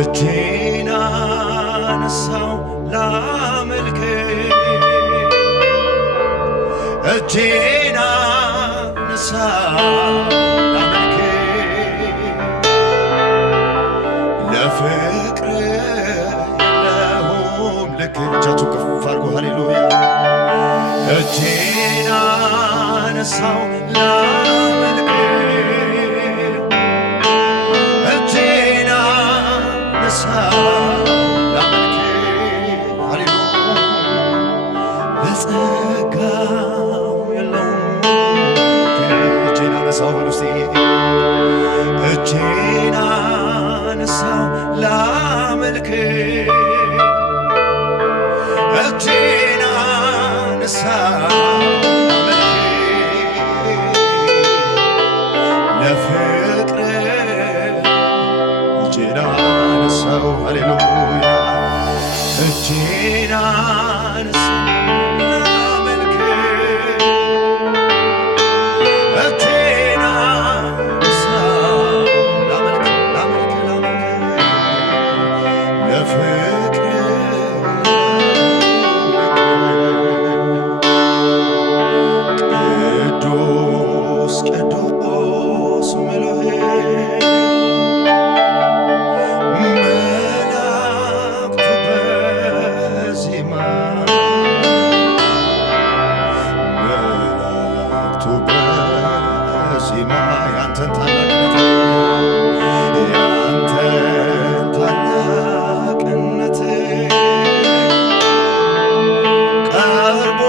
እጄን አነሳው ላመልክ እጄን አነሳው ላመልክ ለፍቅር የለውም ልክ እጃችሁ ከፍ አድርጎ ሃሌሉያ እጄን አነሳው ላመልክ እጄን አነሳው ላመልክ ሃሌሉያ ለጸጋው የለውም እጄን አነሳው በሉሴ እጄን አነሳው ላመልክ እጄን አነሳው ለፍቅር እጄን አነሳው ሃሌሉያ እጄን አነሳው ላመልክ እጄን አነሳው ላመልክ ለፍቅር ቅዱስ ቅዱስ ምሉዕ መላእክቱ በዜማ መላእክቱ በዜማ ያንተን ታላቅነት ቀርቦ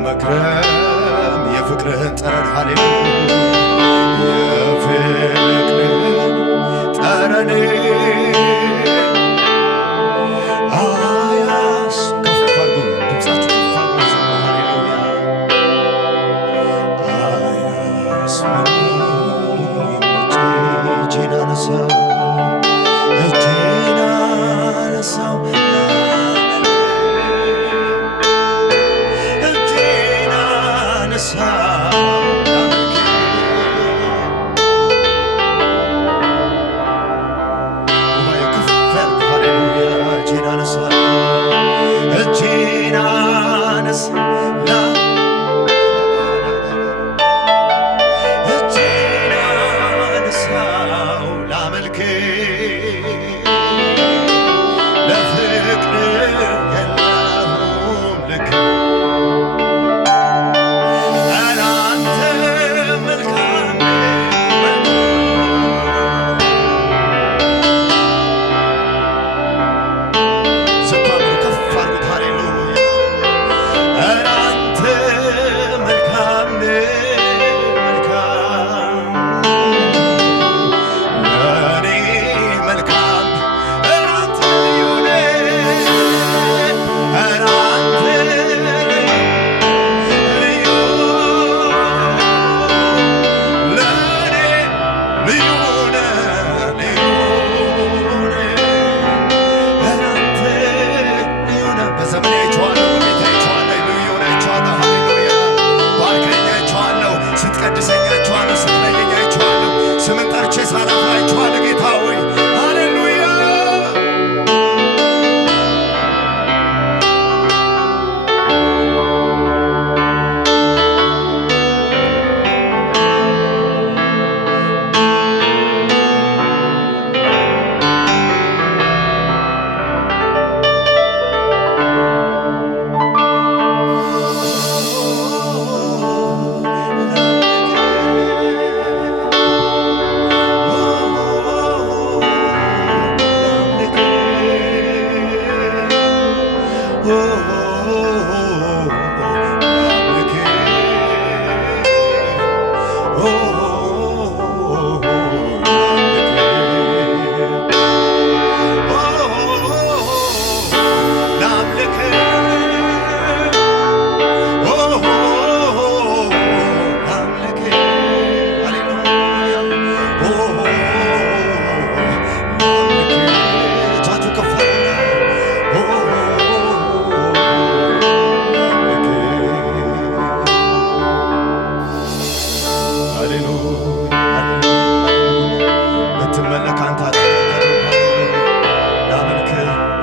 መክረም የፍቅርህን ጠረን ሃሌሉያ የፍቅርህን ጠረን አያስ ከፍ አድርጉ ድምፃችሁ ከፍ አድርጉ ሃሌሉያ አያስመኝ እጄን አነሳው እጄን አነሳው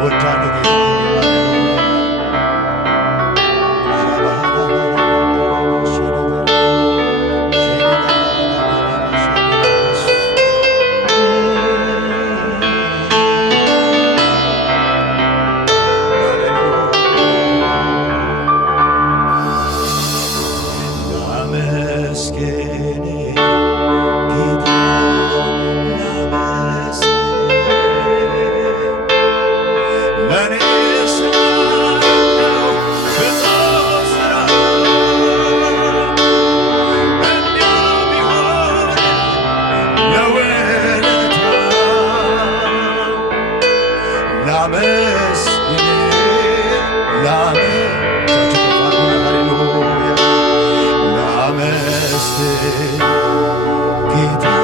ወዳለሁ ጌታ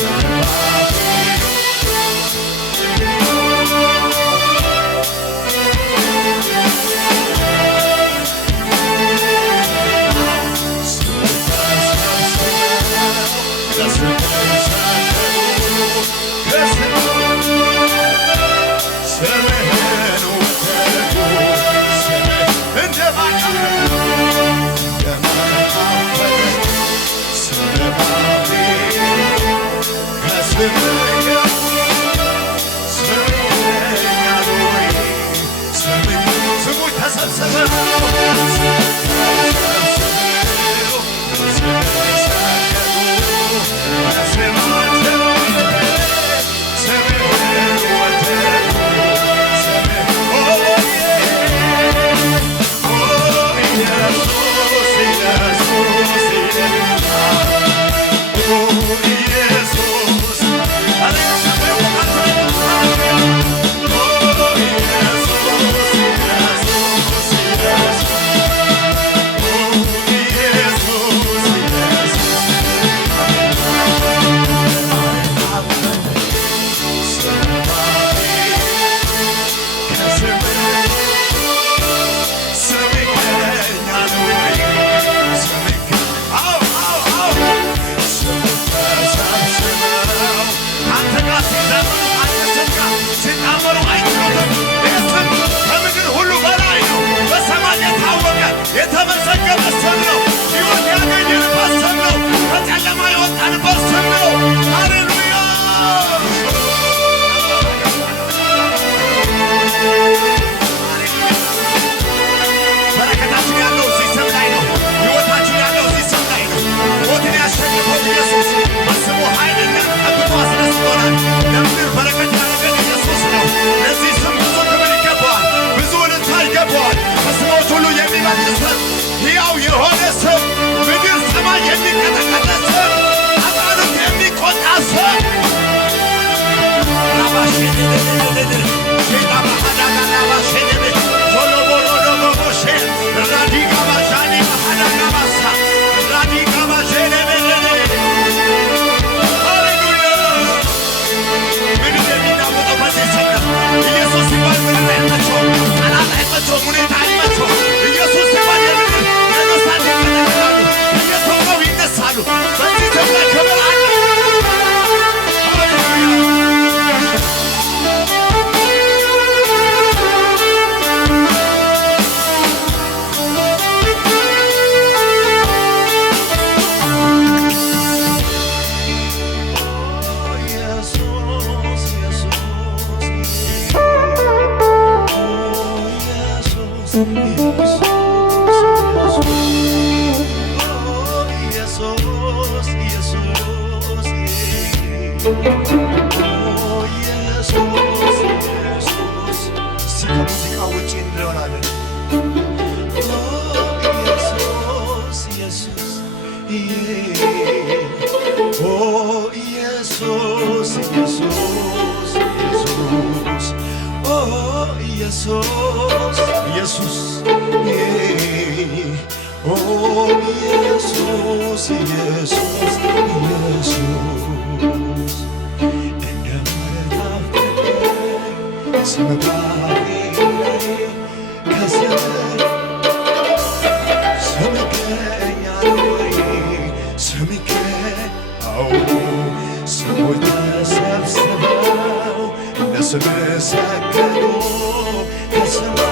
Summer የተመሰገነ ስም ነው። ሕይወት ያገኘንበት ስም ነው። ከጨለማ የወጣንበት ስም ነው። ሃሌሉያ! በረከታችን ያለው እዚህ ስም ላይ ነው። ሕይወታችን ያለው እዚህ ስም ላይ ነው። ሞትን ያሸነፈው ኢየሱስ በስሙ ኃይልና ጠብቆ አስነስቶናል። ለምድር በረከት ያደረገን ኢየሱስ ነው። ለዚህ ስም ብዙ ክብር ይገባዋል። ብዙ እልልታ ይገባዋል። ከስሞች ሁሉ የሚበልጥ ሕያው የሆነ ስም፣ ምድር ሰማይ የሚቀጠቀጥ ስም፣ አጣኑት የሚቆጣ ስም ምድር የሚናወጠው በዚህ ስም ነው። ኢየሱስ ሲባል ምድር አይመቸውም፣ ጠላት አይመቸውም፣ ሁኔታ አይመቸውም። ኢየሱስ ሲባል የምድር ነገሥታት ይቀጠቀጣሉ፣ እየተወው ይነሳሉ። በዚህ ስም ላይ ክብር አለ። ሰዎች ተሰብስበው ለስምህ ሰገዱ ከሰማይ